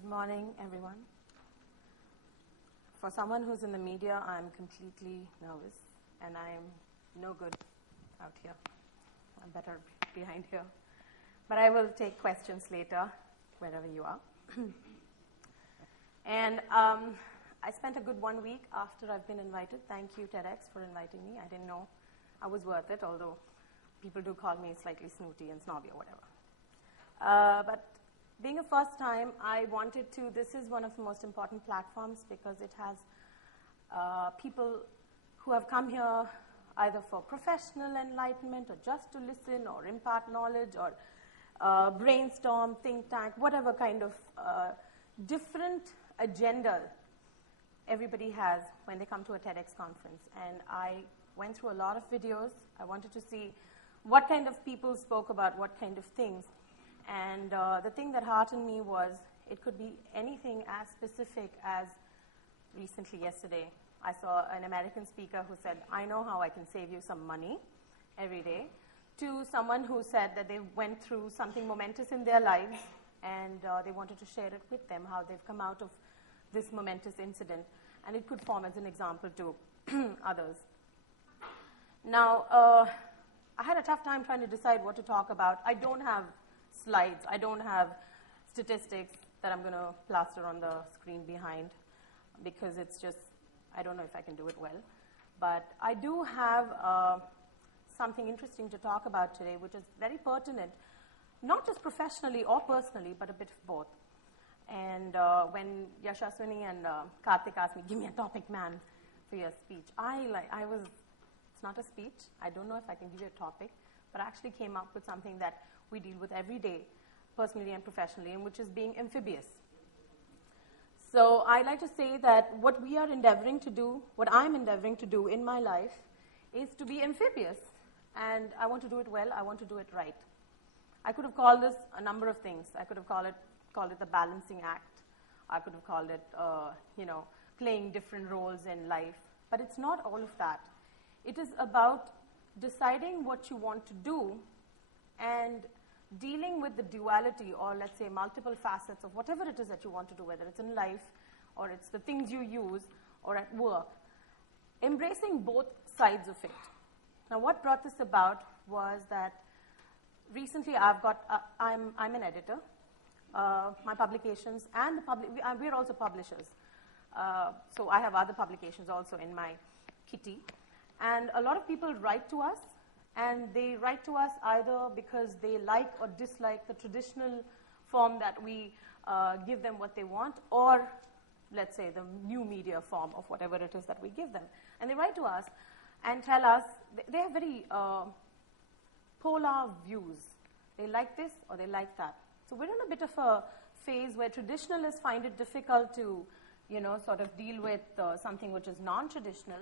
Good morning, everyone. For someone who's in the media, I'm completely nervous, and I'm no good out here. I'm better behind here. But I will take questions later, wherever you are. And I spent a good 1 week after I've been invited. Thank you, TEDx, for inviting me. I didn't know I was worth it, although people do call me slightly snooty and snobby or whatever. But being a first time, I wanted to, this is one of the most important platforms because it has people who have come here either for professional enlightenment or just to listen or impart knowledge or brainstorm, think tank, whatever kind of different agenda everybody has when they come to a TEDx conference. And I went through a lot of videos. I wanted to see what kind of people spoke about what kind of things. And the thing that heartened me was it could be anything as specific as recently yesterday. I saw an American speaker who said, I know how I can save you some money every day, to someone who said that they went through something momentous in their lives and they wanted to share it with them, how they've come out of this momentous incident. And it could form as an example to others. Now, I had a tough time trying to decide what to talk about. I don't have slides. I don't have statistics that I'm going to plaster on the screen behind because it's just, I don't know if I can do it well. But I do have something interesting to talk about today, which is very pertinent, not just professionally or personally, but a bit of both. And when Yashaswini and Karthik asked me, give me a topic, man, for your speech, it's not a speech. I don't know if I can give you a topic, but I actually came up with something that we deal with every day, personally and professionally, and which is being amphibious. So I like to say that what we are endeavoring to do, what I'm endeavoring to do in my life, is to be amphibious. And I want to do it well. I want to do it right. I could have called this a number of things. I could have called it the balancing act. I could have called it, playing different roles in life. But it's not all of that. It is about deciding what you want to do and dealing with the duality, or let's say multiple facets of whatever it is that you want to do, whether it's in life or it's the things you use or at work, embracing both sides of it. Now, what brought this about was that recently I'm an editor. My publications and we're also publishers. So I have other publications also in my kitty. And a lot of people write to us, and they write to us either because they like or dislike the traditional form that we give them what they want, or let's say the new media form of whatever it is that we give them. And they write to us and tell us, they have very polar views. They like this or they like that. So we're in a bit of a phase where traditionalists find it difficult to, sort of deal with something which is non-traditional.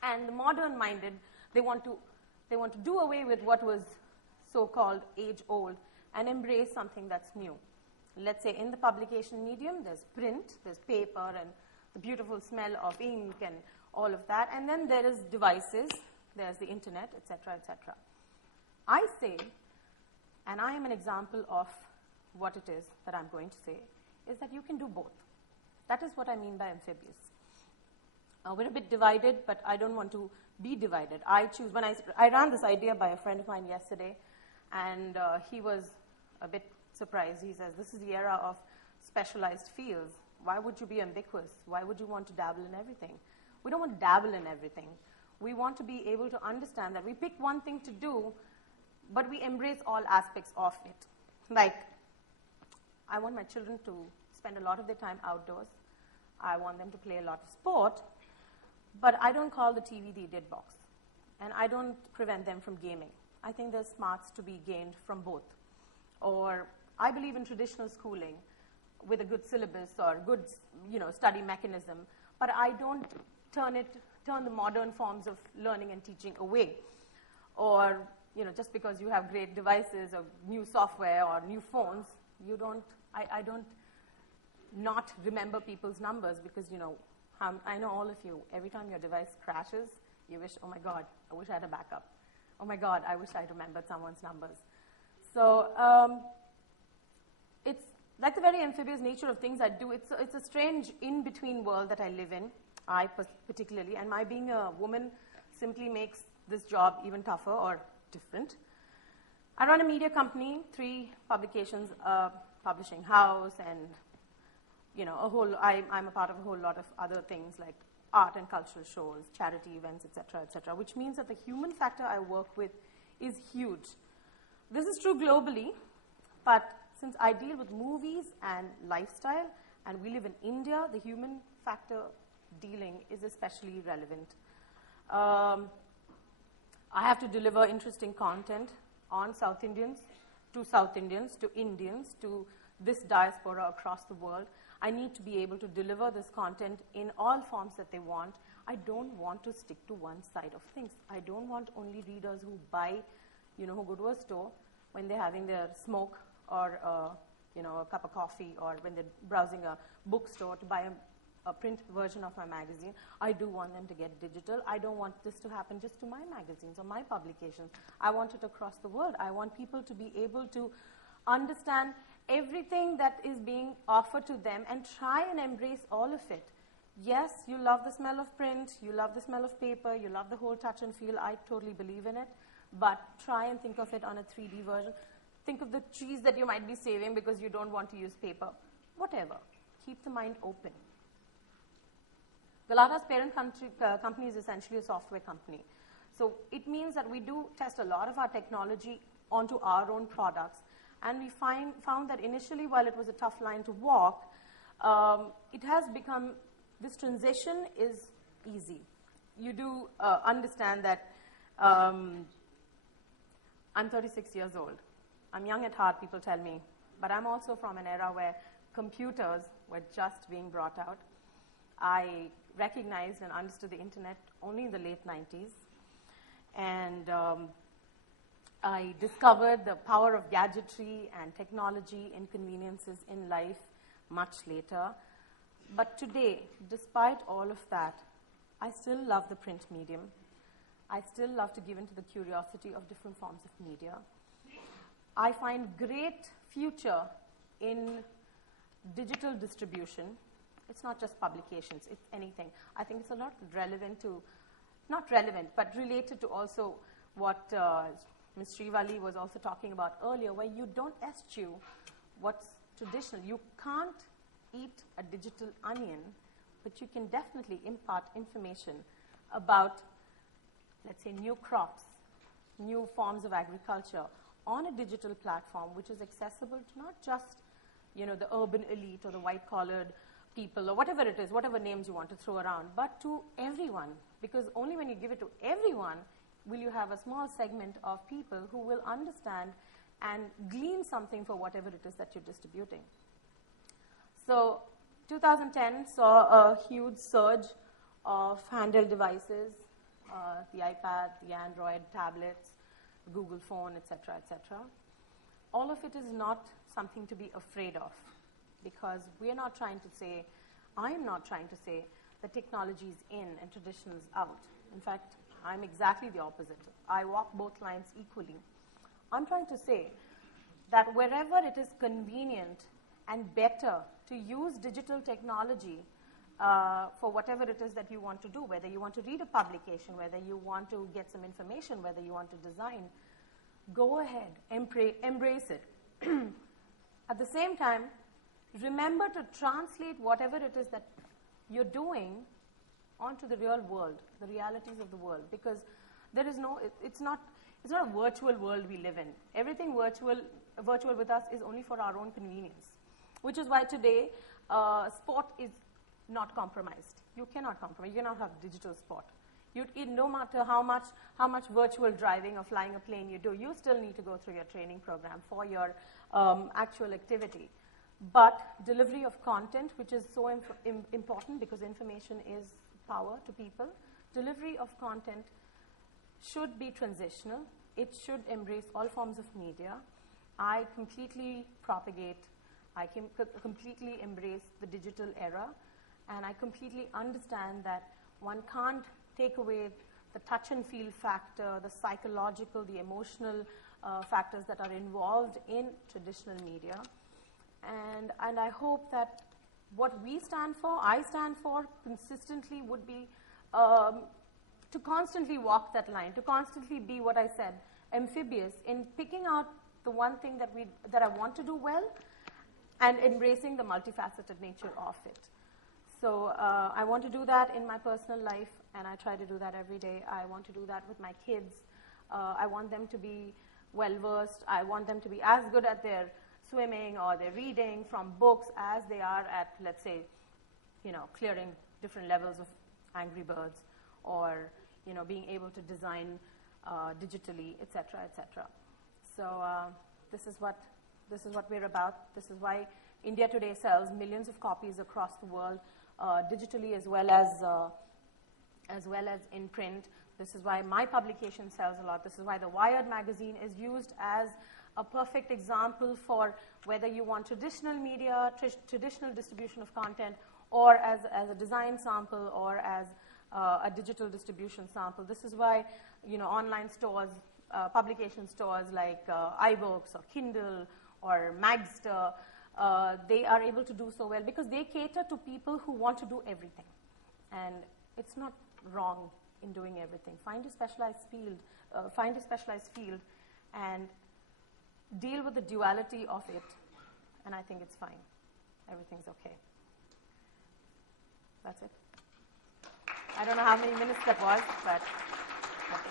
And the modern-minded, they want to do away with what was so-called age-old and embrace something that's new. Let's say in the publication medium, there's print, there's paper, and the beautiful smell of ink and all of that. And then there is devices, there's the internet, etc., etc. I say, and I am an example of what it is that I'm going to say, is that you can do both. That is what I mean by amphibious. We're a bit divided, but I don't want to be divided. I choose, when I ran this idea by a friend of mine yesterday, and he was a bit surprised. He says, this is the era of specialized fields. Why would you be ambiguous? Why would you want to dabble in everything? We don't want to dabble in everything. We want to be able to understand that we pick one thing to do, but we embrace all aspects of it. Like, I want my children to spend a lot of their time outdoors. I want them to play a lot of sport. But I don't call the TV the dead box. And I don't prevent them from gaming. I think there's smarts to be gained from both. Or I believe in traditional schooling with a good syllabus or good, study mechanism. But I don't turn the modern forms of learning and teaching away. Or, just because you have great devices or new software or new phones, I don't not remember people's numbers because, I know all of you, every time your device crashes, you wish, oh my God, I wish I had a backup. Oh my God, I wish I remembered someone's numbers. So like the very amphibious nature of things I do, it's a strange in-between world that I live in, particularly, and my being a woman simply makes this job even tougher or different. I run a media company, 3 publications, a publishing house, and I'm a part of a whole lot of other things like art and cultural shows, charity events, etc., which means that the human factor I work with is huge. This is true globally, but since I deal with movies and lifestyle, and we live in India, the human factor dealing is especially relevant. I have to deliver interesting content on South Indians, to Indians, to this diaspora across the world. I need to be able to deliver this content in all forms that they want. I don't want to stick to one side of things. I don't want only readers who buy, who go to a store when they're having their smoke or a cup of coffee, or when they're browsing a bookstore to buy a print version of my magazine. I do want them to get digital. I don't want this to happen just to my magazines or my publications. I want it across the world. I want people to be able to understand everything that is being offered to them and try and embrace all of it. Yes, you love the smell of print, you love the smell of paper, you love the whole touch and feel. I totally believe in it. But try and think of it on a 3D version. Think of the trees that you might be saving because you don't want to use paper. Whatever. Keep the mind open. Galatta's parent company is essentially a software company. So it means that we do test a lot of our technology onto our own products. And we found that initially, while it was a tough line to walk, it has become, this transition is easy. You do understand that I'm 36 years old. I'm young at heart, people tell me, but I'm also from an era where computers were just being brought out. I recognized and understood the internet only in the late 90s. And I discovered the power of gadgetry and technology inconveniences in life much later. But today, despite all of that, I still love the print medium. I still love to give into the curiosity of different forms of media. I find great future in digital distribution. It's not just publications, it's anything. I think it's a lot relevant to, not relevant, but related to also what Ms. Srivali was also talking about earlier, where you don't eschew what's traditional. You can't eat a digital onion, but you can definitely impart information about, let's say, new crops, new forms of agriculture on a digital platform, which is accessible to not just, the urban elite or the white-collared people or whatever it is, whatever names you want to throw around, but to everyone. Because only when you give it to everyone will you have a small segment of people who will understand and glean something for whatever it is that you're distributing. So 2010 saw a huge surge of handheld devices, the iPad, the Android tablets, Google phone, etc., etc. All of it is not something to be afraid of, because we are not trying to say, I am not trying to say that technology is in and tradition is out. In fact, I'm exactly the opposite. I walk both lines equally. I'm trying to say that wherever it is convenient and better to use digital technology for whatever it is that you want to do, whether you want to read a publication, whether you want to get some information, whether you want to design, go ahead, embrace it. At the same time, remember to translate whatever it is that you're doing onto the real world, the realities of the world, because there is no, it's not a virtual world we live in. Everything virtual with us is only for our own convenience, which is why today sport is not compromised. You cannot compromise. You cannot have digital sport. No matter how much virtual driving or flying a plane you do, you still need to go through your training program for your actual activity. But delivery of content, which is so important because information is power to people, delivery of content should be transitional. It should embrace all forms of media. I completely propagate, I can completely embrace the digital era, and I completely understand that one can't take away the touch and feel factor, the psychological, the emotional factors that are involved in traditional media. And I hope that what we stand for, I stand for consistently would be to constantly walk that line, to constantly be what I said, amphibious in picking out the one thing that I want to do well and embracing the multifaceted nature of it. So I want to do that in my personal life, and I try to do that every day. I want to do that with my kids. I want them to be well-versed. I want them to be as good at their swimming or their reading from books as they are at, let's say, clearing different levels of Angry Birds, or, being able to design digitally, etc., etc. So this is what we're about. This is why India Today sells millions of copies across the world, digitally as well as in print. This is why my publication sells a lot. This is why the Wired magazine is used as a perfect example for whether you want traditional media, traditional distribution of content, or as a design sample, or as a digital distribution sample. This is why online stores, publication stores like iBooks or Kindle or Magster, they are able to do so well because they cater to people who want to do everything. And it's not wrong in doing everything. Find a specialized field, and deal with the duality of it, and I think it's fine. Everything's okay. That's it. I don't know how many minutes that was, but okay.